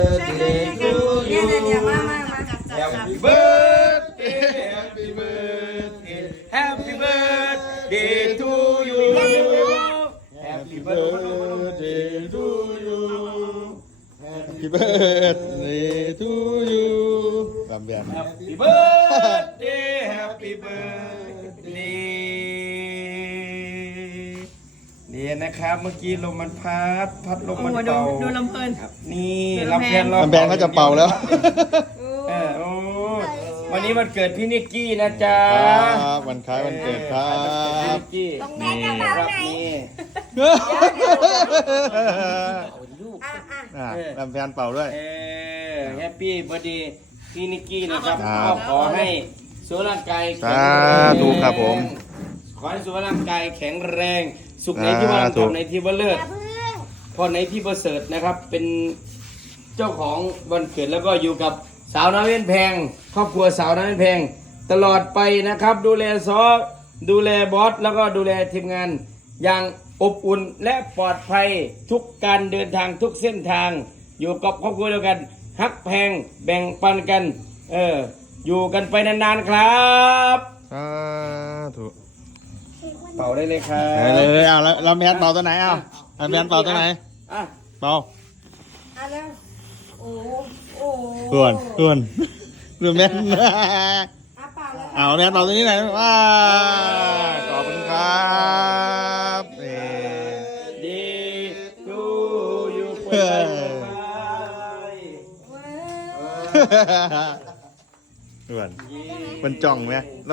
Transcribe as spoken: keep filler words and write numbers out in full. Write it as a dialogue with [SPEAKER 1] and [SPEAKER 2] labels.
[SPEAKER 1] birthday to
[SPEAKER 2] เนี่ย
[SPEAKER 1] you
[SPEAKER 2] เนี่ยมามามา
[SPEAKER 1] Happy birthday Happy birthday Happy birthday to you Happy birthday to you
[SPEAKER 3] Happy birthday to you ตามแบบ
[SPEAKER 1] Happy birthday Happy birthday เนี่ยนะครับเมื่อกี้ลมมันพัดพัดลม
[SPEAKER 2] โอ้
[SPEAKER 1] มัน
[SPEAKER 2] โหดู
[SPEAKER 1] เป่า
[SPEAKER 2] ดูลำเพลิน
[SPEAKER 1] นี่
[SPEAKER 2] ดู
[SPEAKER 1] ลำ
[SPEAKER 2] ลำ
[SPEAKER 1] แพ
[SPEAKER 2] แพ
[SPEAKER 1] น
[SPEAKER 2] น
[SPEAKER 1] เรา
[SPEAKER 3] ลำแพนเขาจะเป่าแล้ว
[SPEAKER 1] เออโอ้วันนี้วันเกิดพี่นิกกี้นะจ๊ะ
[SPEAKER 3] ครับวันคล้ายวันเกิดครั
[SPEAKER 1] พี่
[SPEAKER 3] บ
[SPEAKER 1] นิกกี้
[SPEAKER 2] นี่กระเป๋าไหน
[SPEAKER 1] นี่
[SPEAKER 3] อ่ะลำแพนเป่าด้วย
[SPEAKER 1] เออแฮปปี้บอดีพี่นิกกี้นะครับ
[SPEAKER 3] ครับ
[SPEAKER 1] ก็ขอให้สุขภาพร่างกายแข็ง
[SPEAKER 3] สา
[SPEAKER 1] แรง
[SPEAKER 3] ธุครับผม
[SPEAKER 1] ขอให้สุขภาพร่างกายแข็งแรง สุขในที่ว่า
[SPEAKER 3] สาธุ
[SPEAKER 1] ทำในที่ว่าเลิศพอในที่ประเสริฐนะครับ เป็นเจ้าของวันเกิดแล้วก็อยู่กับสาวน้อยเว้นแพง ครอบครัวสาวน้อยเว้นแพง ตลอดไปนะครับ ดูแลซอดูแลบอสแล้วก็ดูแลทีมงานอย่างอบอุ่นและปลอดภัยทุกการเดินทางทุกเส้นทาง อยู่กับครอบครัวเดียวกันฮักแพงแบ่งปันกัน เออ อยู่กันไปนานๆครับ
[SPEAKER 3] สาธุ
[SPEAKER 1] เป่าได้เลยครั
[SPEAKER 3] ไป
[SPEAKER 1] บ
[SPEAKER 3] เลยเลยเอาแล้วลำแพนเป่าตัวไหนเอาลำแพนเป่าตัวไหน
[SPEAKER 1] อ่ะ
[SPEAKER 3] เป่า
[SPEAKER 2] อ่ะแล้วโอ้โอ้
[SPEAKER 3] ส่วนส่วนลำแพน
[SPEAKER 2] อ่ะเปล่าแล้ว
[SPEAKER 3] เอาลำแพนเป่าตัวนี้หน่อยว้าขอบคุณครับเอ่อ
[SPEAKER 1] ดีดูอยู่เปิดไป
[SPEAKER 3] ส่วนมันจ้องไหม